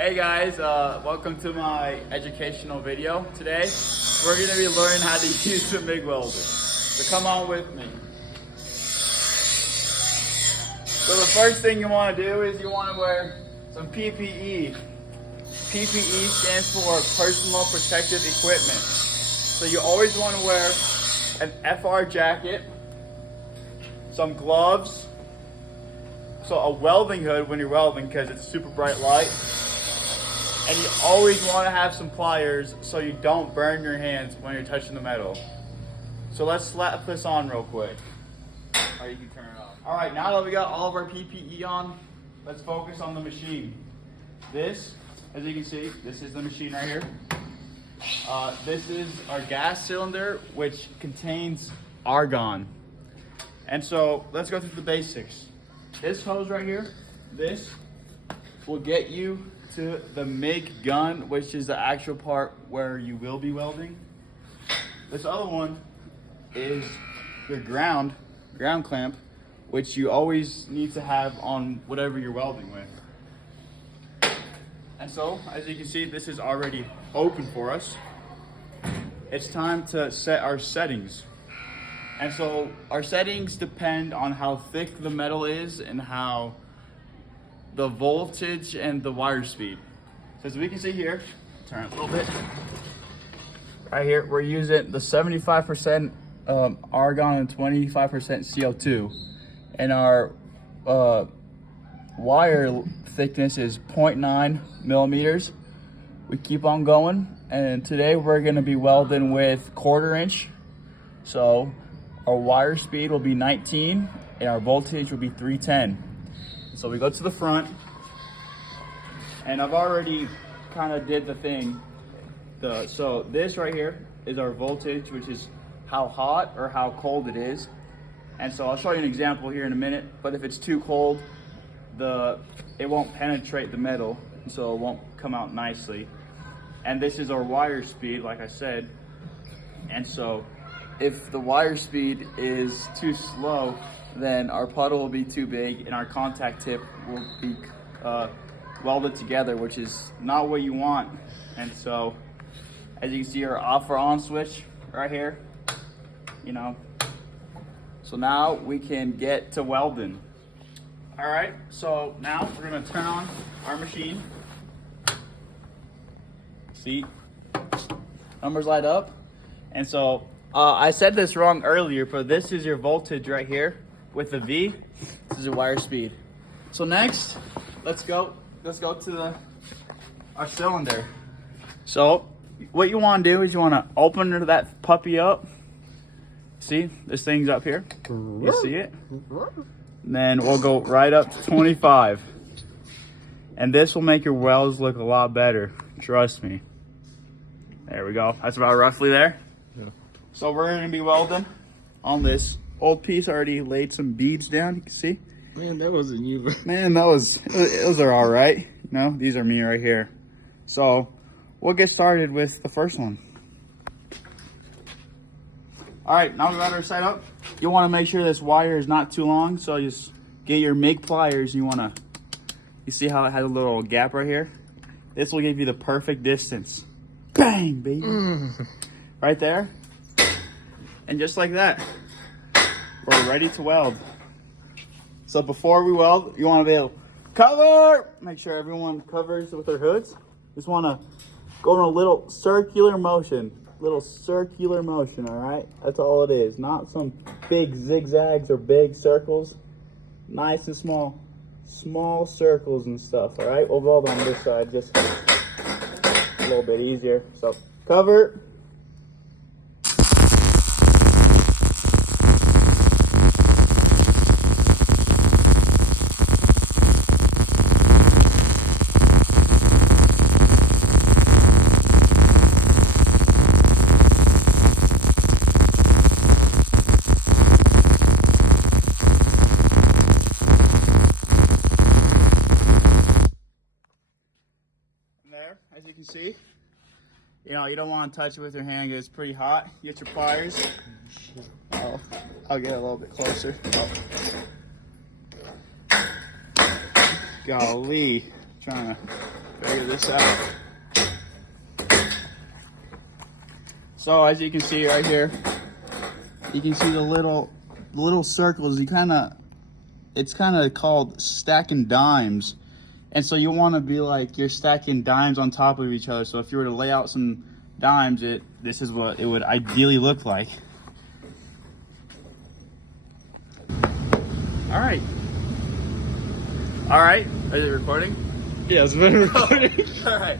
Hey guys, welcome to my educational video. Today, we're going to be learning how to use the MIG welder. So come on with me. So the first thing you want to do is you want to wear some PPE. PPE stands for Personal Protective Equipment. So you always want to wear an FR jacket, some gloves, so a welding hood when you're welding because it's super bright light. And you always want to have some pliers so you don't burn your hands when you're touching the metal. So let's slap this on real quick. Or you can turn it off. All right, now that we got all of our PPE on, let's focus on the machine. This, as you can see, this is the machine right here. This is our gas cylinder, which contains argon. And so let's go through the basics. This hose right here, this will get you to the MIG gun, which is the actual part where you will be welding. This other one is your ground clamp, which you always need to have on whatever you're welding with. And so, as you can see, this is already open for us. It's time to set our settings. And so our settings depend on how thick the metal is and how the voltage and the wire speed. So as we can see here, turn it a little bit. Right here, we're using the 75% argon and 25% CO2. And our wire thickness is 0.9 millimeters. We keep on going. And today we're gonna be welding with 1/4 inch. So our wire speed will be 19 and our voltage will be 310. So we go to the front, and I've already kind of did the thing. So this right here is our voltage, which is how hot or how cold it is. And so I'll show you an example here in a minute, but if it's too cold, it won't penetrate the metal, so it won't come out nicely. And this is our wire speed, like I said. And so if the wire speed is too slow, then our puddle will be too big and our contact tip will be welded together, which is not what you want. And so, as you can see, our off or on switch right here, so now we can get to welding. All right, so now we're gonna turn on our machine. See, numbers light up. And so I said this wrong earlier, but this is your voltage right here with the V. This is your wire speed. So next, let's go to our cylinder. So what you want to do is you want to open that puppy up. See, this thing's up here. You see it? And then we'll go right up to 25. And this will make your welds look a lot better. Trust me. There we go. That's about roughly there. Yeah. So we're going to be welding on this old piece. I already laid some beads down. You can see. Man, that wasn't you. Man, those are all right. These are me right here. So we'll get started with the first one. All right, now we got our setup. You want to make sure this wire is not too long. So you just get your MIG pliers. You see how it has a little gap right here? This will give you the perfect distance. Bang, baby. Right there. And just like that, we're ready to weld. So before we weld, you want to be able to cover. Make sure everyone covers with their hoods. Just want to go in a little circular motion. All right? That's all it is. Not some big zigzags or big circles. Nice and small circles and stuff. All right? We'll weld on this side just a little bit easier. So cover. There, as you can see, you don't want to touch it with your hand because it's pretty hot. You get your pliers. I'll get a little bit closer. Golly, trying to Figure this out. So as you can see right here, you can see the little circles. It's kind of called stacking dimes. And so you want to be like you're stacking dimes on top of each other. So if you were to lay out some dimes, this is what it would ideally look like. All right. Is it recording? Yeah, it's been recording. All right.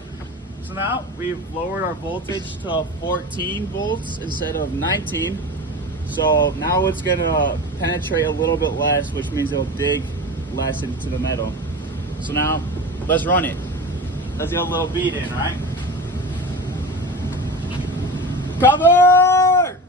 So now we've lowered our voltage to 14 volts instead of 19. So now it's gonna penetrate a little bit less, which means it'll dig less into the metal. So now let's run it. Let's get a little beat in, right? Cover!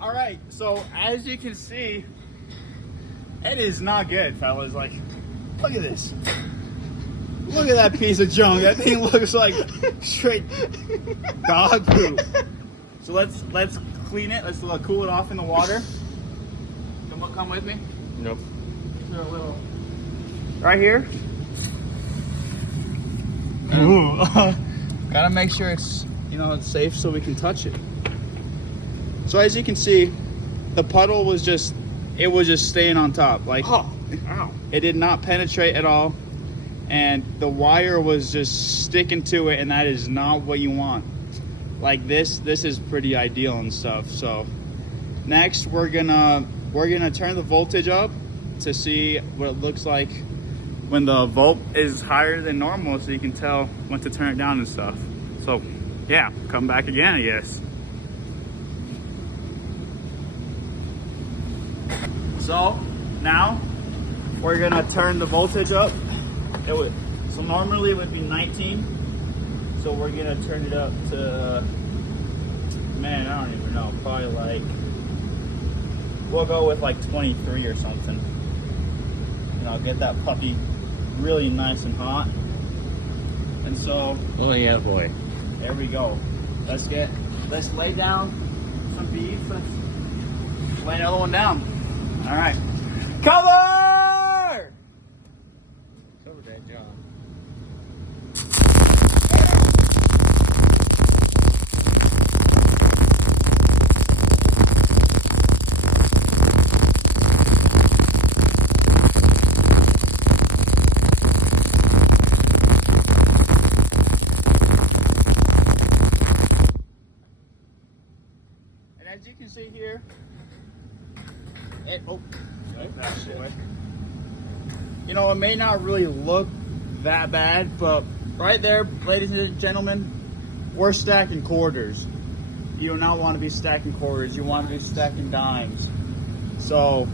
All right, so as you can see, it is not good, fellas. Like, look at this. Look at that piece of junk. That thing looks like straight dog poop. So let's clean it. Let's cool it off in the water. Come with me. Nope. A little right here. Gotta make sure it's it's safe so we can touch it. So as you can see, the puddle was just staying on top. Like, oh, ow. It did not penetrate at all. And the wire was just sticking to it, and that is not what you want. Like this is pretty ideal and stuff. So next we're gonna turn the voltage up to see what it looks like when the volt is higher than normal, so you can tell when to turn it down and stuff. So yeah, come back again, I guess. So now we're gonna turn the voltage up. So normally it would be 19. So we're gonna turn it up to, man, I don't even know, probably like, we'll go with like 23 or something. And I'll get that puppy really nice and hot. And so, Oh yeah, boy. there we go. Let's lay down some beef. Let's lay another one down. All right. Cover! Cover that job. And as you can see here, it may not really look that bad, but right there, ladies and gentlemen, we're stacking quarters. You do not want to be stacking quarters. You want to be stacking dimes. So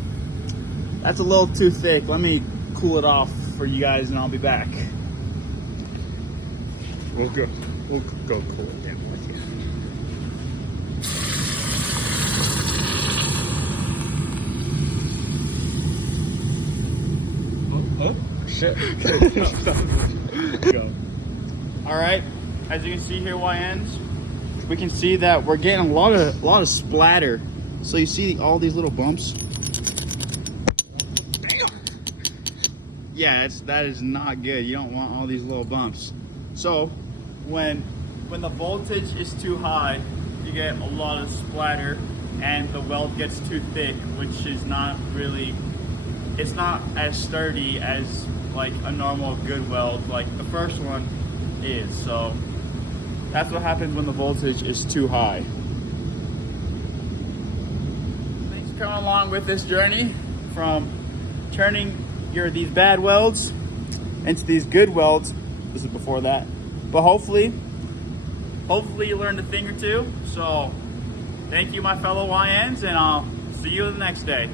that's a little too thick. Let me cool it off for you guys, and I'll be back. We'll go cool it down with you. Oh shit. Go. All right, as you can see here, YNs, we can see that we're getting a lot of splatter. So you see all these little bumps. Yeah, that is not good. You don't want all these little bumps. So when the voltage is too high, you get a lot of splatter, and the weld gets too thick, which is not really, it's not as sturdy as like a normal good weld like the first one is. So that's what happens when the voltage is too high. Thanks for coming along with this journey from turning these bad welds into these good welds. This is before that, but hopefully you learned a thing or two. So thank you, my fellow YNs, and I'll see you the next day.